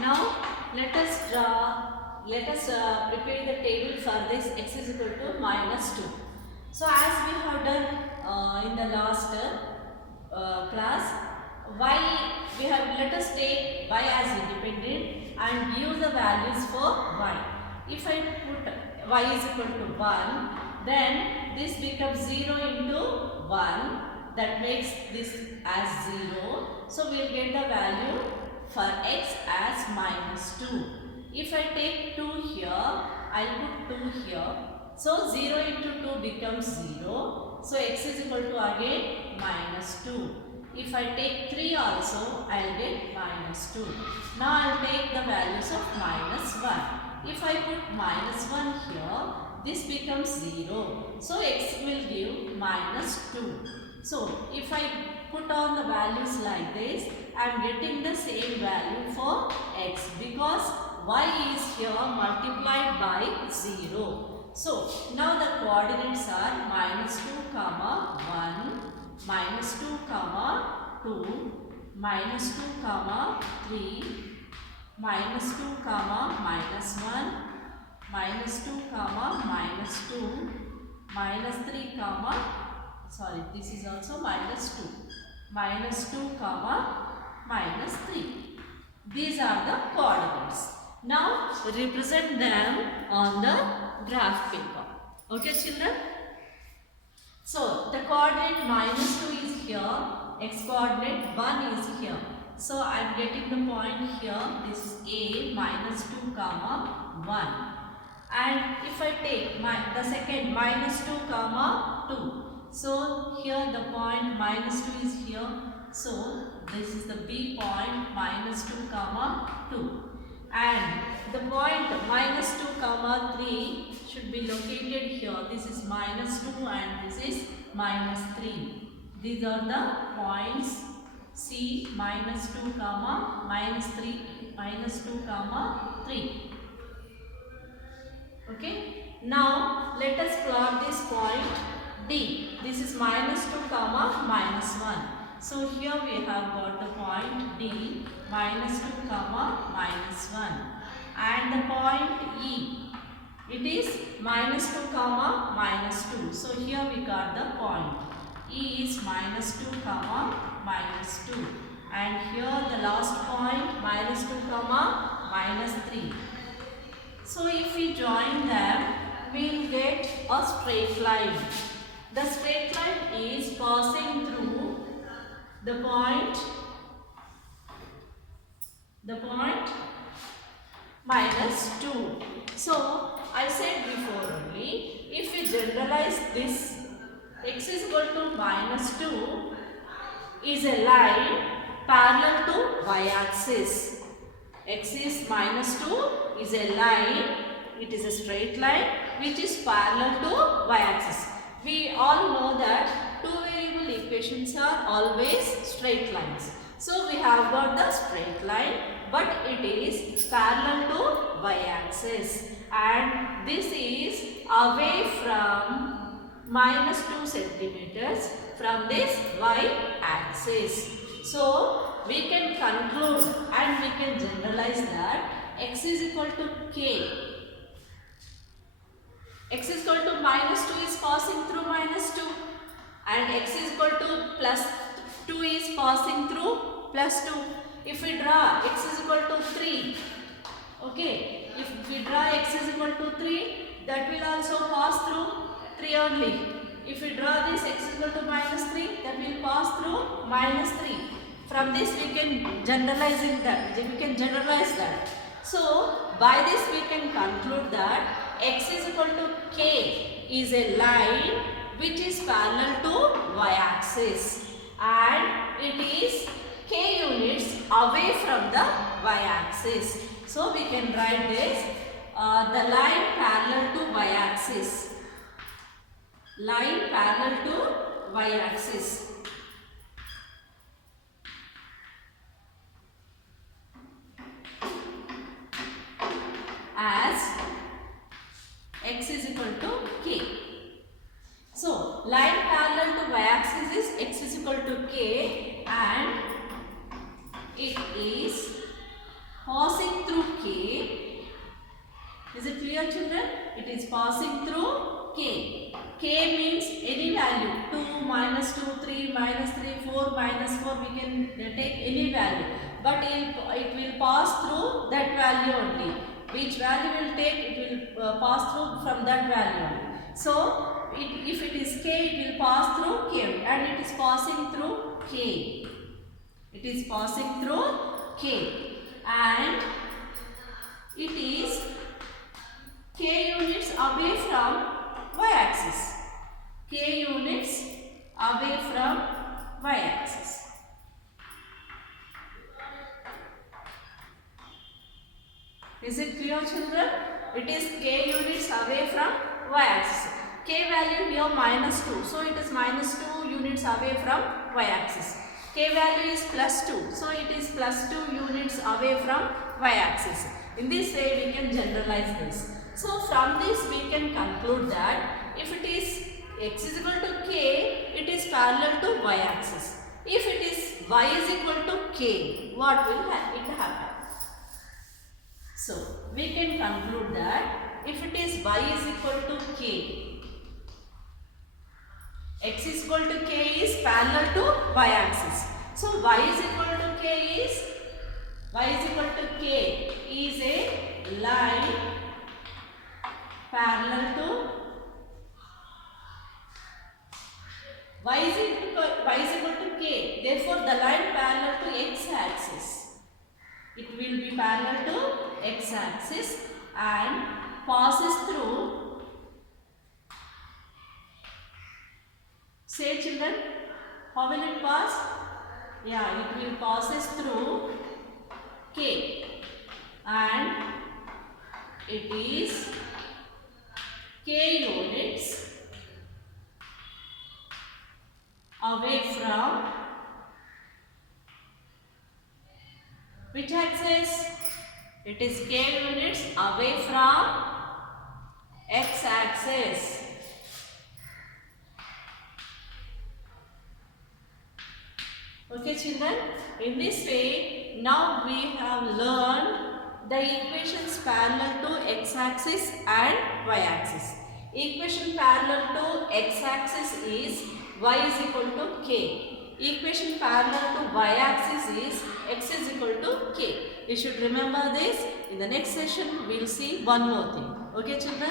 Now let us prepare the table for this x is equal to minus 2. So as we have done in the last class, y we have, let us take y as independent and give the values for y. If I put y is equal to 1, then this becomes 0 into 1, that makes this as 0. So we will get the value for x as minus 2. If I take 2 here, I will put 2 here. So 0 into 2 becomes 0. So x is equal to again minus 2. If I take 3 also, I will get minus 2. Now I will take the values of minus 1. If I put minus 1 here, this becomes 0. So x will give minus 2. So if I put on the values like this, I am getting the same value for x because y is here multiplied by 0. So now the coordinates are minus 2 comma 1, minus 2 comma 2, minus 2 comma 3, minus 2 comma minus 1, minus 2 comma minus 2, minus 3 comma, sorry, this is also minus 2, minus 2 comma minus 3. These are the coordinates. Now represent them on the graph paper. Okay children? So the coordinate minus 2 is here, x coordinate 1 is here. So I am getting the point here, this is a minus 2 comma 1. And if I take the second minus 2 comma 2. So here the point minus 2 is here. So this is the B point minus 2 comma 2. And the point minus 2 comma 3 should be located here. This is minus 2 and this is minus 3. These are the points C minus 2 comma minus 3, minus 2 comma 3. Okay. Now let us plot this point D. This is minus 2 comma minus 1. So here we have got the point D minus 2 comma minus 1. And the point E, it is minus 2 comma minus 2. So here we got the point. E is minus 2 comma minus 2. And here the last point minus 2 comma minus 3. So if we join them, we will get a straight line. The straight line is passing through the point minus 2. So I said before only, if we generalize this, x is equal to minus 2 is a line parallel to y-axis. X is minus 2 is a line, it is a straight line which is parallel to y-axis. We all know that two variable equations are always straight lines. So we have got the straight line, but it is parallel to y-axis and this is away from minus 2 centimeters from this y-axis. So we can conclude and we can generalize that x is equal to k. X is equal to minus 2 is passing through minus 2 and x is equal to plus 2 is passing through plus 2. If we draw x is equal to 3, okay, if we draw x is equal to 3, that will also pass through 3 only. If we draw this x is equal to minus 3, that will pass through minus 3. From this we can generalize that. So by this we can conclude that x is equal to k is a line which is parallel to y-axis and it is k units away from the y-axis. So we can write this the line parallel to y-axis. Line parallel to y-axis. As x is equal to k. So line parallel to y-axis is x is equal to k and it is passing it is passing through k. K means any value, 2, minus 2, 3, minus 3, 4, minus 4, we can take any value. But it will pass through that value only. Which value will take, it will pass through from that value only. So, if it is k, it will pass through k, and it is passing through k. It is passing through k, and it is k units away from y-axis. K units away from y-axis. Is it clear, children? It is k units away from y-axis. K value here minus 2. So it is minus 2 units away from y-axis. K value is plus 2. So it is plus 2 units away from y-axis. In this way we can generalize this. So from this we can conclude that if it is x is equal to k, it is parallel to y-axis. If it is y is equal to k, what will it happen? So, we can conclude that if it is y is equal to k, x is equal to k is parallel to y-axis. So, y is equal to k is a line parallel to y is equal to k. Therefore, the line parallel to x-axis. It will be parallel to x-axis and passes through. Say, children, how will it pass? Yeah, it will passes through k, and it is k units away from which axis? It is k units away from x-axis. Okay, children, in this way now we have learned the equations parallel to x-axis and y-axis. Equation parallel to x-axis is y is equal to k. Equation parallel to y-axis is x is equal to k. You should remember this. In the next session, we will see one more thing. Okay, children?